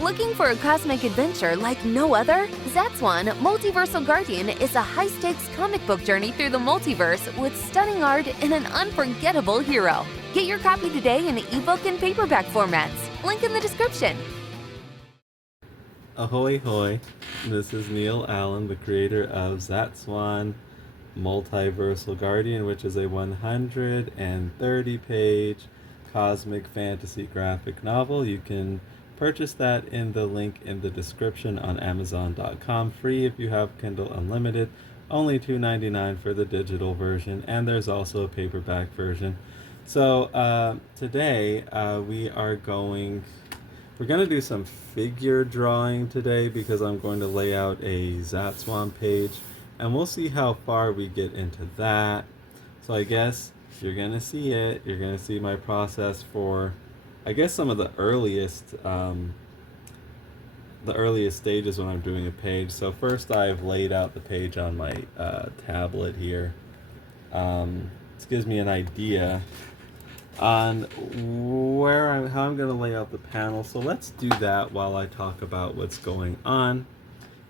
Looking for a cosmic adventure like no other? Zatswan, Multiversal Guardian is a high-stakes comic book journey through the multiverse with stunning art and an unforgettable hero. Get your copy today in ebook and paperback formats. Link in the description. Ahoy hoy, this is Neil Allen, the creator of Zatswan, Multiversal Guardian, which is a 130-page cosmic fantasy graphic novel. You can purchase that in the link in the description on Amazon.com, free if you have Kindle Unlimited, only $2.99 for the digital version, and there's also a paperback version. So today we're going to do some figure drawing today because I'm going to lay out a Zatswan page, and we'll see how far we get into that. So I guess you're going to see it. You're going to see my process for, I guess, some of the earliest stages when I'm doing a page. So first I've laid out the page on my tablet here. This gives me an idea on how I'm going to lay out the panel. So let's do that while I talk about what's going on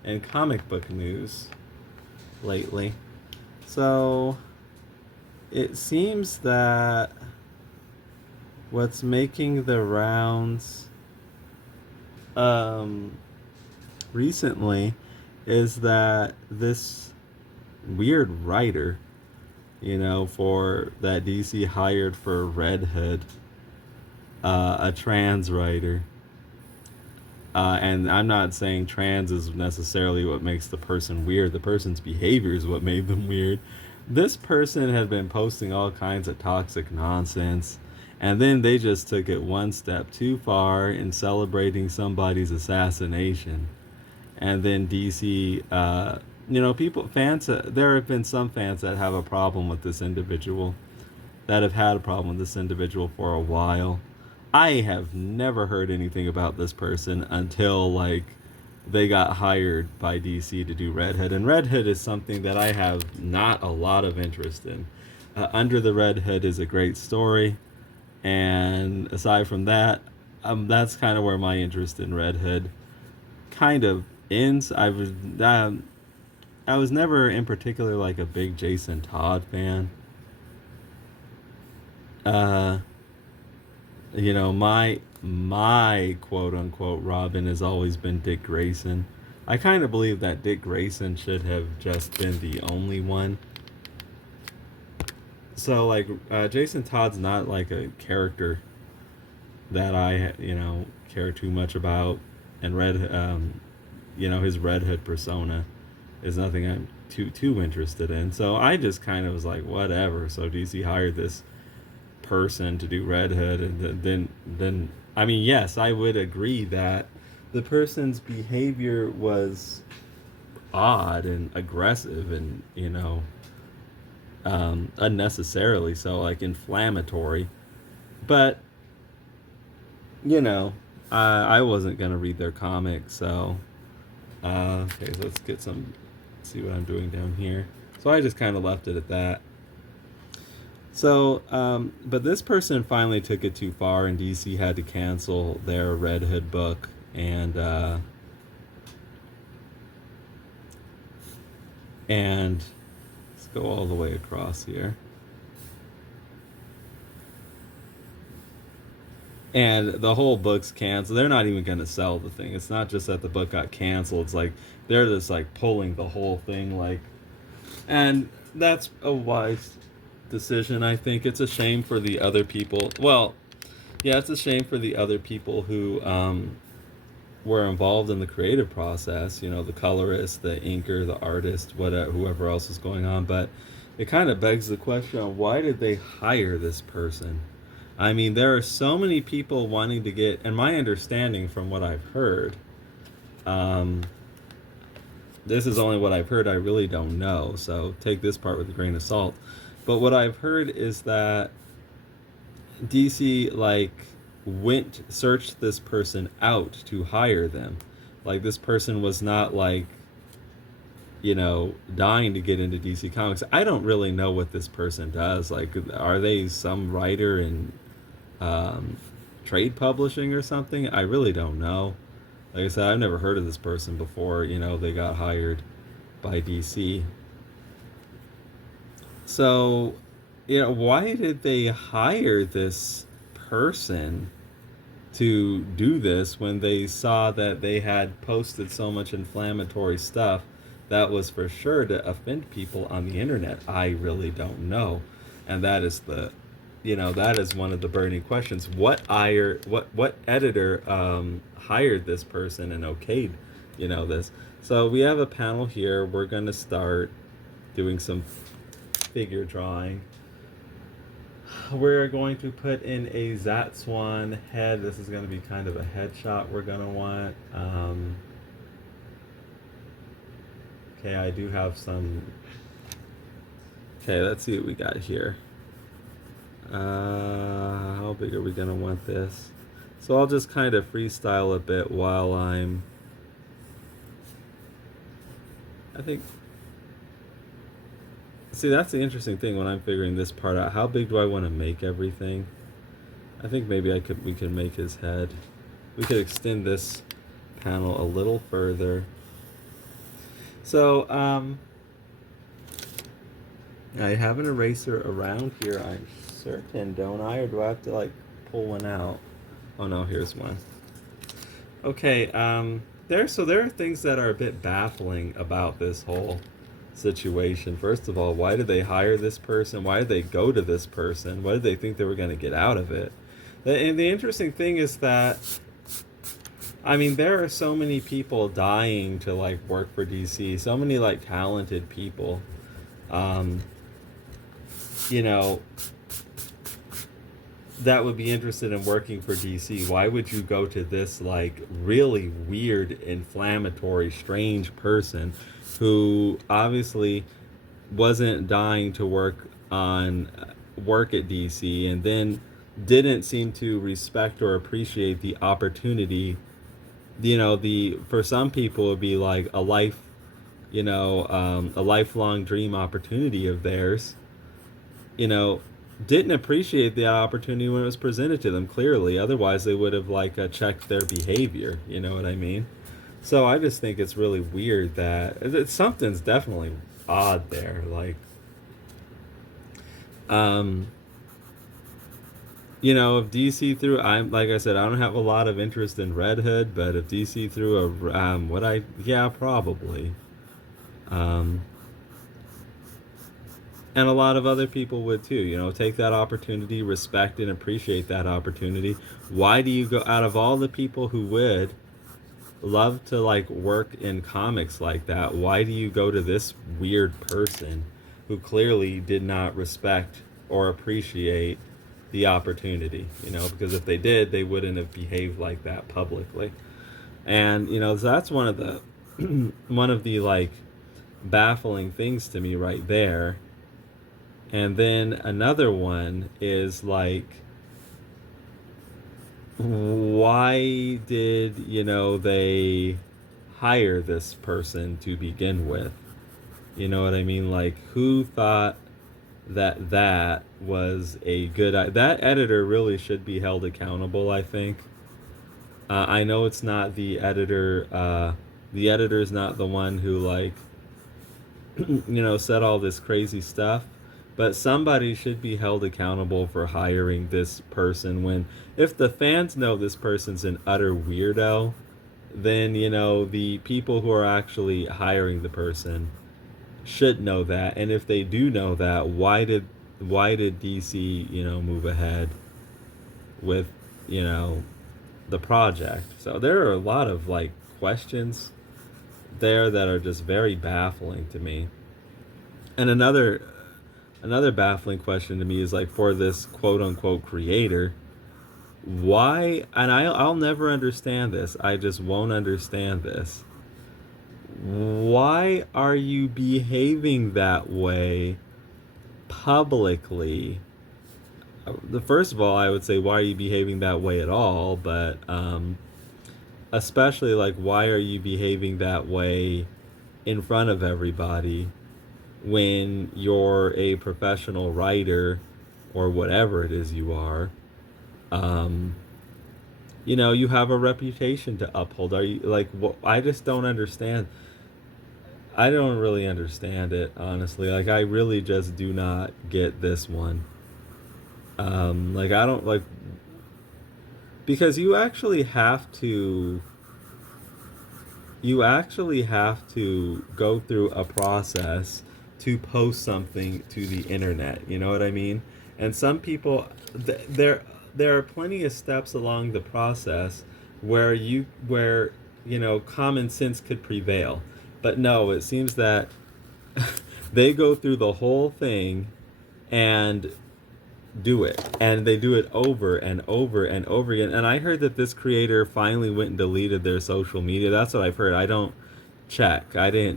in comic book news lately. So it seems that what's making the rounds recently is that this weird writer, for that DC hired for Red Hood, a trans writer. And I'm not saying trans is necessarily what makes the person weird. The person's behavior is what made them weird. This person had been posting all kinds of toxic nonsense, and then they just took it one step too far in celebrating somebody's assassination. And then DC, there have been some fans that have a problem with this individual, that have had a problem with this individual for a while. I have never heard anything about this person until, they got hired by DC to do Red Hood. And Red Hood is something that I have not a lot of interest in. Under the Red Hood is a great story. And aside from that, that's kind of where my interest in Red Hood kind of ends. I was never in particular a big Jason Todd fan. My quote unquote Robin has always been Dick Grayson. I kind of believe that Dick Grayson should have just been the only one. So Jason Todd's not a character that I care too much about, and his Red Hood persona is nothing I'm too interested in. So I just kind of was like, whatever. So DC hired this person to do Red Hood, and then I mean, yes, I would agree that the person's behavior was odd and aggressive and unnecessarily so, inflammatory. But I wasn't gonna read their comic, so okay, so let's see what I'm doing down here. So I just kind of left it at that. So but this person finally took it too far, and DC had to cancel their Red Hood book, and let's go all the way across here. And the whole book's canceled. They're not even going to sell the thing. It's not just that the book got canceled. It's they're just pulling the whole thing, and that's a wise decision. I think it's a shame for the other people. Well, yeah, it's a shame for the other people who were involved in the creative process. The colorist, the inker, the artist, whoever else is going on. But it kind of begs the question of why did they hire this person? I mean, there are so many people wanting to get, and my understanding from what I've heard, this is only what I've heard, I really don't know, so take this part with a grain of salt. But what I've heard is that DC searched this person out to hire them. This person was not dying to get into DC Comics. I don't really know what this person does. Are they some writer in trade publishing or something? I really don't know. Like I said, I've never heard of this person before. They got hired by DC. So, why did they hire this person to do this when they saw that they had posted so much inflammatory stuff that was for sure to offend people on the internet? I really don't know. And that is that is one of the burning questions. What editor hired this person and okayed, this? So we have a panel here. We're going to start doing some figure drawing. We're going to put in a Zatswan head. This is going to be kind of a headshot we're going to want. Okay, I do have some. Okay, let's see what we got here. How big are we going to want this? So I'll just kind of freestyle a bit while I think. See, that's the interesting thing when I'm figuring this part out. How big do I want to make everything? I think maybe we could make his head. We could extend this panel a little further. So, I have an eraser around here, I'm certain, don't I? Or do I have to, like, pull one out? Oh, no, here's one. Okay, there are things that are a bit baffling about this whole situation. First of all, why did they hire this person? Why did they go to this person? What did they think they were going to get out of it? And the interesting thing is that, I mean, there are so many people dying to, like, work for DC. So many, like, talented people. That would be interested in working for DC. Why would you go to this, like, really weird, inflammatory, strange person who obviously wasn't dying to work at DC, and then didn't seem to respect or appreciate the opportunity? For some people, it would be like a lifelong dream opportunity of theirs. Didn't appreciate the opportunity when it was presented to them, clearly. Otherwise, they would have, like, checked their behavior. You know what I mean? So I just think it's really weird that something's definitely odd there. Like, if DC threw, like I said, I don't have a lot of interest in Red Hood, but if DC threw probably. And a lot of other people would too, take that opportunity, respect and appreciate that opportunity. Why do you go, out of all the people who would love to, like, work in comics like that, why do you go to this weird person who clearly did not respect or appreciate the opportunity? Because if they did, they wouldn't have behaved like that publicly. And so that's one of the like baffling things to me right there. And then another one is, like, why did, they hire this person to begin with? You know what I mean? Like, who thought that was a good... That editor really should be held accountable, I think. I know it's not the editor... the editor's not the one who, like, said all this crazy stuff. But somebody should be held accountable for hiring this person if the fans know this person's an utter weirdo, then, the people who are actually hiring the person should know that. And if they do know that, why did DC, move ahead with, the project? So there are a lot of, like, questions there that are just very baffling to me. And another baffling question to me is, like, for this quote-unquote creator, why, and I'll never understand this, I just won't understand this, why are you behaving that way publicly? First of all, I would say, why are you behaving that way at all? But especially, like, why are you behaving that way in front of everybody when you're a professional writer or whatever it is you are, You know, you have a reputation to uphold. Are you like, I just don't understand. I don't really understand it, honestly. Like, I really just do not get this one. Like, I don't like, because you actually have to go through a process to post something to the internet. You know what I mean? And some people, there are plenty of steps along the process where you know, common sense could prevail. But no, it seems that they go through the whole thing and do it, and they do it over and over and over again. And I heard that this creator finally went and deleted their social media. That's what I've heard. I didn't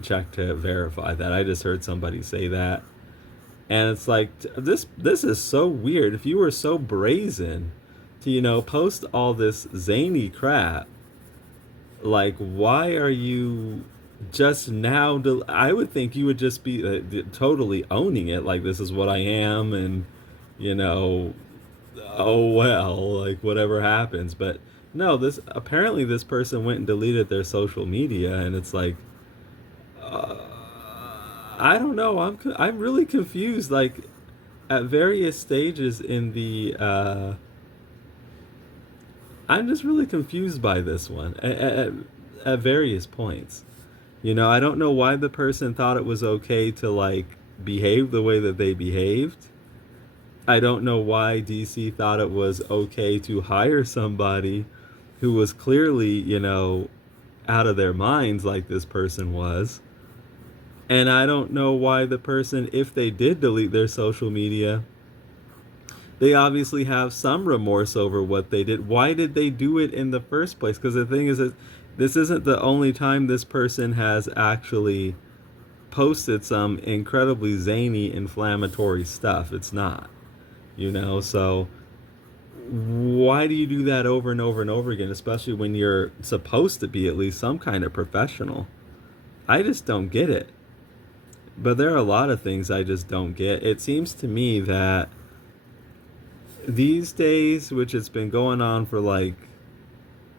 check to verify that. I just heard somebody say that. And it's like, this is so weird. If you were so brazen to, you know, post all this zany crap, like, why are you just now I would think you would just be totally owning it, like, this is what I am, and, you know, oh well, like, whatever happens. But no, this apparently this person went and deleted their social media, and it's like, uh, I don't know. I'm really confused. Like, at various stages in the I'm just really confused by this one at various points. You know, I don't know why the person thought it was okay to, like, behave the way that they behaved. I don't know why DC thought it was okay to hire somebody who was clearly, you know, out of their minds, like this person was. And I don't know why the person, if they did delete their social media, they obviously have some remorse over what they did. Why did they do it in the first place? Because the thing is that this isn't the only time this person has actually posted some incredibly zany, inflammatory stuff. It's not, you know. So why do you do that over and over and over again, especially when you're supposed to be at least some kind of professional? I just don't get it. But there are a lot of things I just don't get. It seems to me that these days, which it's been going on for like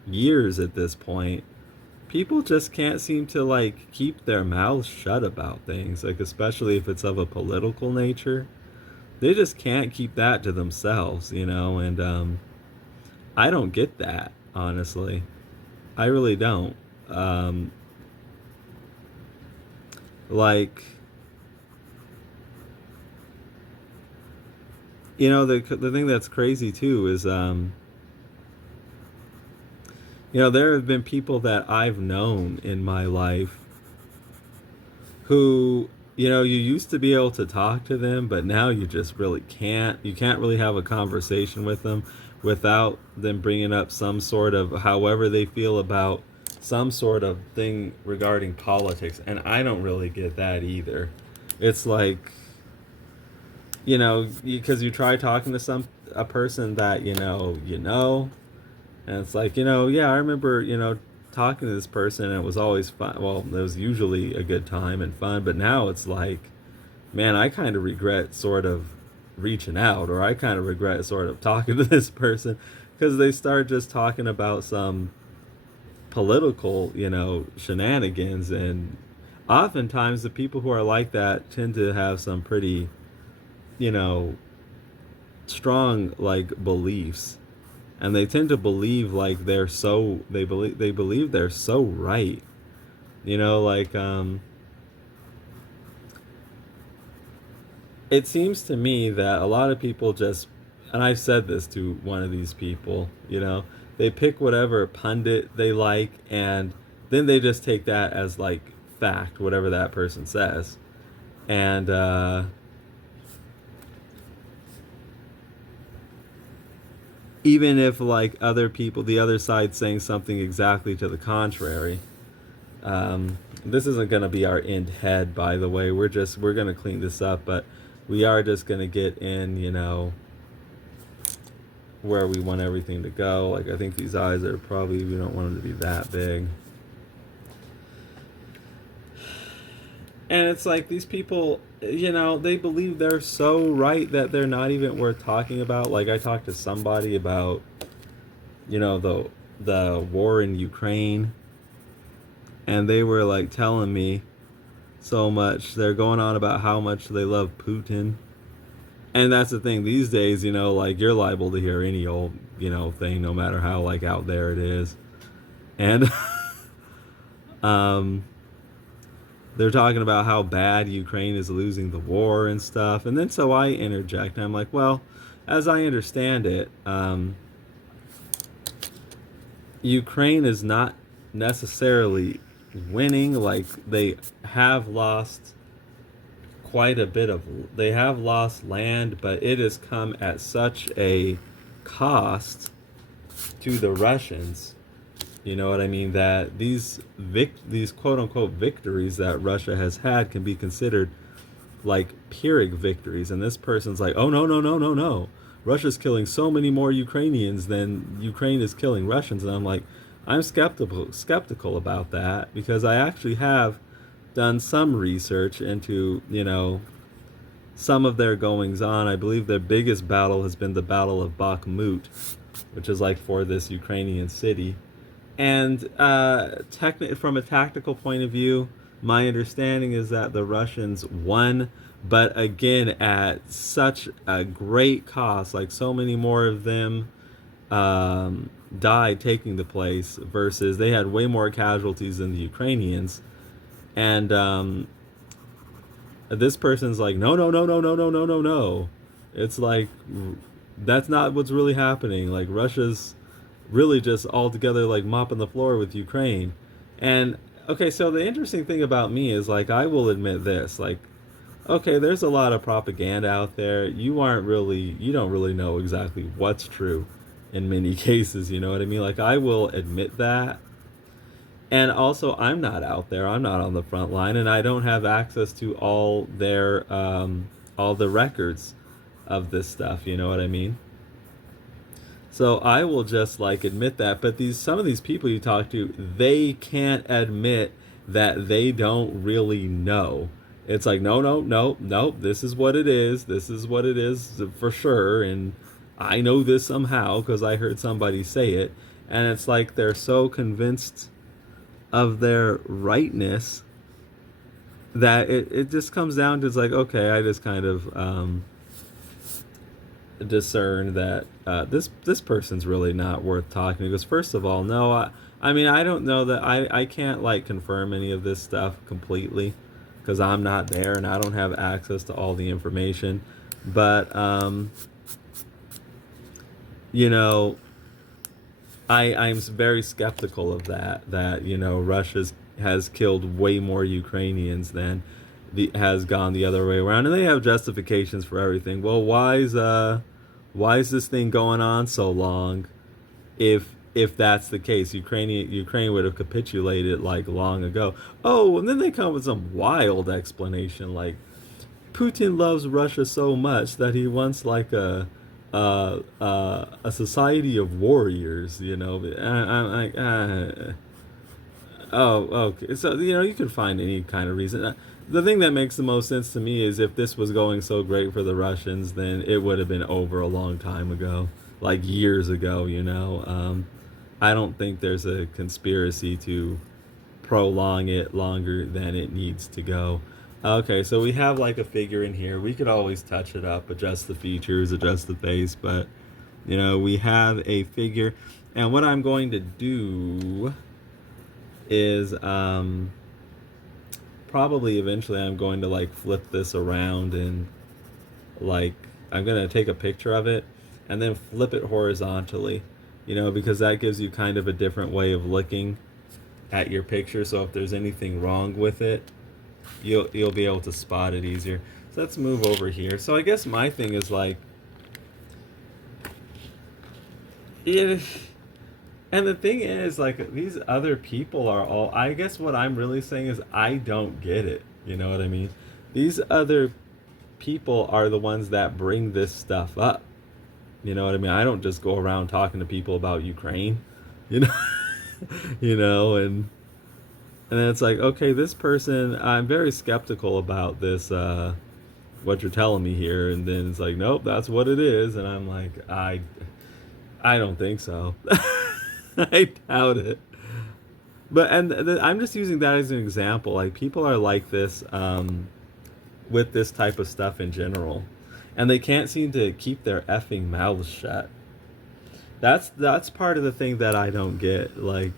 years at this point, people just can't seem to, like, keep their mouths shut about things, like, especially if it's of a political nature. They just can't keep that to themselves, you know. And I don't get that, honestly. I really don't. Like, you know, the thing that's crazy too is, you know, there have been people that I've known in my life who, you know, you used to be able to talk to them, but now you just really can't. You can't really have a conversation with them without them bringing up some sort of, however they feel about some sort of thing regarding politics. And I don't really get that either. It's like, you know, because you try talking to a person that and it's like, you know, yeah, I remember, you know, talking to this person, and it was always fun. Well, it was usually a good time and fun, but now it's like, man, I kind of regret sort of reaching out, or I kind of regret sort of talking to this person, because they start just talking about some political, you know, shenanigans. And oftentimes the people who are like that tend to have some pretty, you know, strong, like, beliefs, and they tend to believe like they believe they're so right, you know. Like, it seems to me that a lot of people just, and I've said this to one of these people, you know, they pick whatever pundit they like, and then they just take that as, like, fact, whatever that person says. And even if, like, other people, the other side, saying something exactly to the contrary. This isn't going to be our end head, by the way. We're going to clean this up, but we are just going to get in, you know, where we want everything to go. Like, I think these eyes are probably, we don't want them to be that big. And it's like, these people, you know, they believe they're so right that they're not even worth talking about. Like, I talked to somebody about the war in Ukraine, and they were like telling me so much. They're going on about how much they love Putin. And that's the thing these days, like you're liable to hear any old, thing, no matter how like out there it is. And um, they're talking about how bad Ukraine is losing the war and stuff. And then so I interject, and I'm like, well, as I understand it, Ukraine is not necessarily winning. Like they have lost they have lost land, but it has come at such a cost to the Russians. You know what I mean? That these quote unquote victories that Russia has had can be considered like Pyrrhic victories. And this person's like, oh no, no, no, no, no. Russia's killing so many more Ukrainians than Ukraine is killing Russians. And I'm like, I'm skeptical about that, because I actually have done some research into, some of their goings on. I believe their biggest battle has been the Battle of Bakhmut, which is like for this Ukrainian city. And from a tactical point of view, my understanding is that the Russians won, but again at such a great cost. Like so many more of them died taking the place, versus they had way more casualties than the Ukrainians. And this person's like, no, no, no, no, no, no, no, no, no. It's like, that's not what's really happening. Like Russia's really just all together like mopping the floor with Ukraine. And okay, so the interesting thing about me is, like, I will admit this, like, okay, there's a lot of propaganda out there. You don't really know exactly what's true in many cases, you know what I mean? Like, I will admit that. And also, I'm not out there. I'm not on the front line, and I don't have access to all the records of this stuff. You know what I mean? So I will just like admit that. But some of these people you talk to, they can't admit that they don't really know. It's like, no, no, no, no. This is what it is. This is what it is for sure. And I know this somehow because I heard somebody say it. And it's like they're so convinced of their rightness that it just comes down to, it's like, okay, I just kind of discern that this person's really not worth talking to, because first of all, no, I mean, I don't know that I can't like confirm any of this stuff completely because I'm not there and I don't have access to all the information. But you know, I'm very skeptical of that Russia has killed way more Ukrainians than has gone the other way around, and they have justifications for everything. Well, why is this thing going on so long? If that's the case, Ukraine would have capitulated like long ago. Oh, and then they come with some wild explanation like Putin loves Russia so much that he wants like a society of warriors. I'm like, oh, okay. So you can find any kind of reason. The thing that makes the most sense to me is if this was going so great for the Russians, then it would have been over a long time ago, like years ago. I don't think there's a conspiracy to prolong it longer than it needs to go. Okay, so we have like a figure in here. We could always touch it up, adjust the features, adjust the face, but we have a figure. And what I'm going to do is probably eventually I'm going to like flip this around and like I'm going to take a picture of it and then flip it horizontally, because that gives you kind of a different way of looking at your picture. So if there's anything wrong with it, you'll be able to spot it easier. So let's move over here. So I guess my thing is like, and the thing is, like, these other people are all, I guess what I'm really saying is I don't get it. You know what I mean? These other people are the ones that bring this stuff up. You know what I mean? I don't just go around talking to people about Ukraine, and then it's like, okay, this person, I'm very skeptical about this, what you're telling me here. And then it's like, nope, that's what it is. And I'm like, I don't think so. I doubt it. But I'm just using that as an example. Like people are like this with this type of stuff in general, and they can't seem to keep their effing mouths shut. That's part of the thing that I don't get. Like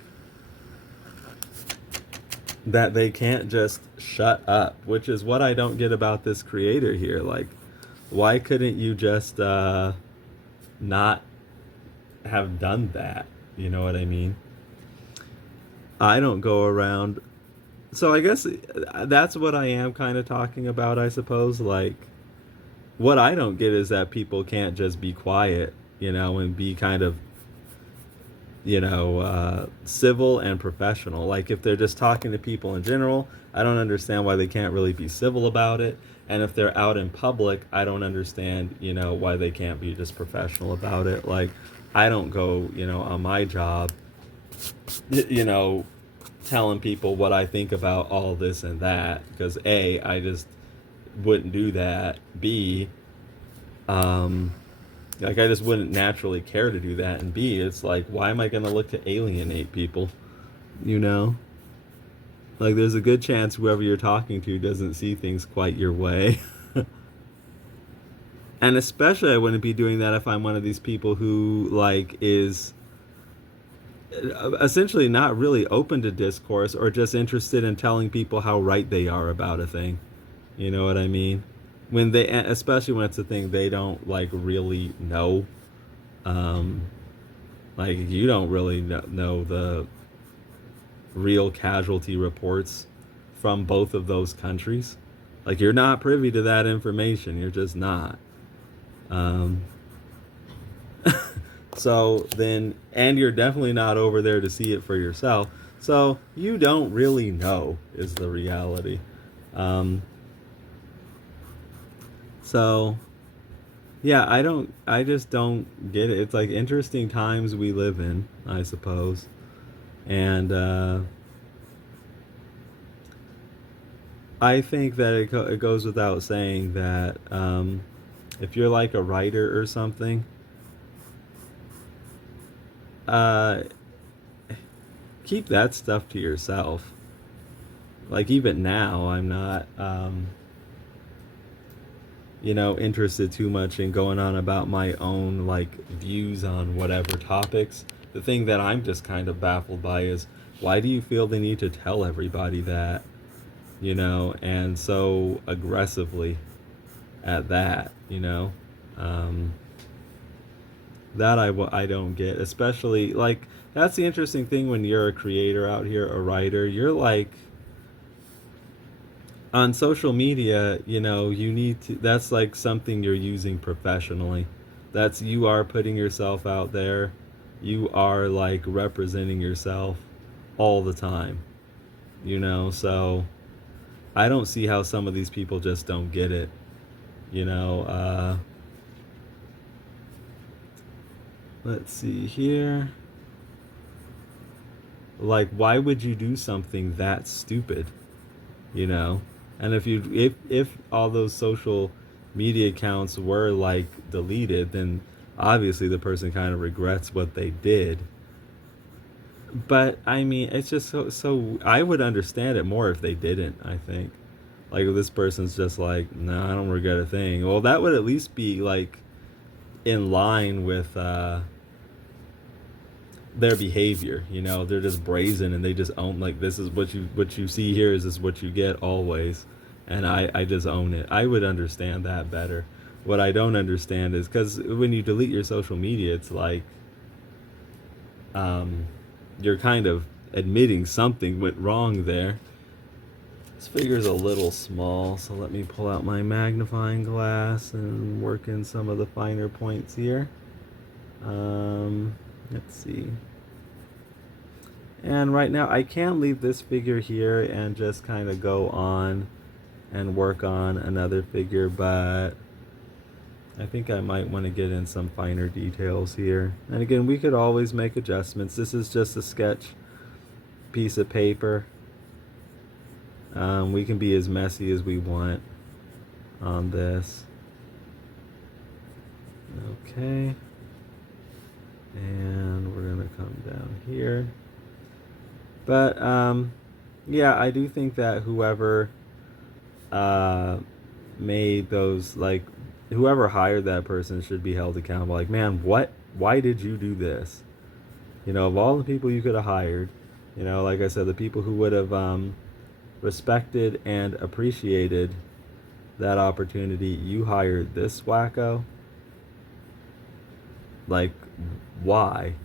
that they can't just shut up, which is what I don't get about this creator here. Like, why couldn't you just not have done that? You know what I mean? I don't go around. So I guess that's what I am kind of talking about, I suppose. Like, what I don't get is that people can't just be quiet, and be kind of, civil and professional. Like, if they're just talking to people in general, I don't understand why they can't really be civil about it. And if they're out in public, I don't understand, why they can't be just professional about it. Like, I don't go, on my job, telling people what I think about all this and that, because A, I just wouldn't do that. B, like I just wouldn't naturally care to do that. And B, it's like, why am I going to look to alienate people? Like there's a good chance whoever you're talking to doesn't see things quite your way. And especially I wouldn't be doing that if I'm one of these people who like is essentially not really open to discourse or just interested in telling people how right they are about a thing. You know what I mean? When they, especially when it's a thing they don't like really know. Like you don't really know the real casualty reports from both of those countries. Like you're not privy to that information. You're just not. So then, and you're definitely not over there to see it for yourself. So you don't really know is the reality. So yeah, I just don't get it. It's like interesting times we live in, I suppose. And I think that it goes without saying that if you're like a writer or something, keep that stuff to yourself. Like even now, I'm not, interested too much in going on about my own like views on whatever topics. The thing that I'm just kind of baffled by is why do you feel the need to tell everybody that, and so aggressively at that, that I don't get, especially like that's the interesting thing when you're a creator out here, a writer, you're like on social media, you need to, that's like something you're using professionally. That's, you are putting yourself out there. You are like representing yourself all the time, so I don't see how some of these people just don't get it, let's see here. Like, why would you do something that stupid? And if all those social media accounts were like deleted, then obviously the person kind of regrets what they did. But I mean, it's just so I would understand it more if they didn't, I think. Like if this person's just like, no, I don't regret a thing. Well, that would at least be like in line with their behavior. They're just brazen and they just own, like, this is what you see here is this what you get always, and I just own it. I would understand that better. What I don't understand is because when you delete your social media, it's like you're kind of admitting something went wrong there. This figure's a little small, so let me pull out my magnifying glass and work in some of the finer points here. Let's see. And right now I can leave this figure here and just kind of go on and work on another figure, but I think I might want to get in some finer details here. And again, we could always make adjustments. This is just a sketch piece of paper. We can be as messy as we want on this. Okay. And we're gonna come down here. But yeah, I do think that whoever uh, made those, like, whoever hired that person should be held accountable. Like, man, what? Why did you do this? You know, of all the people you could have hired, you know, like I said, the people who would have respected and appreciated that opportunity, you hired this wacko. Like, why?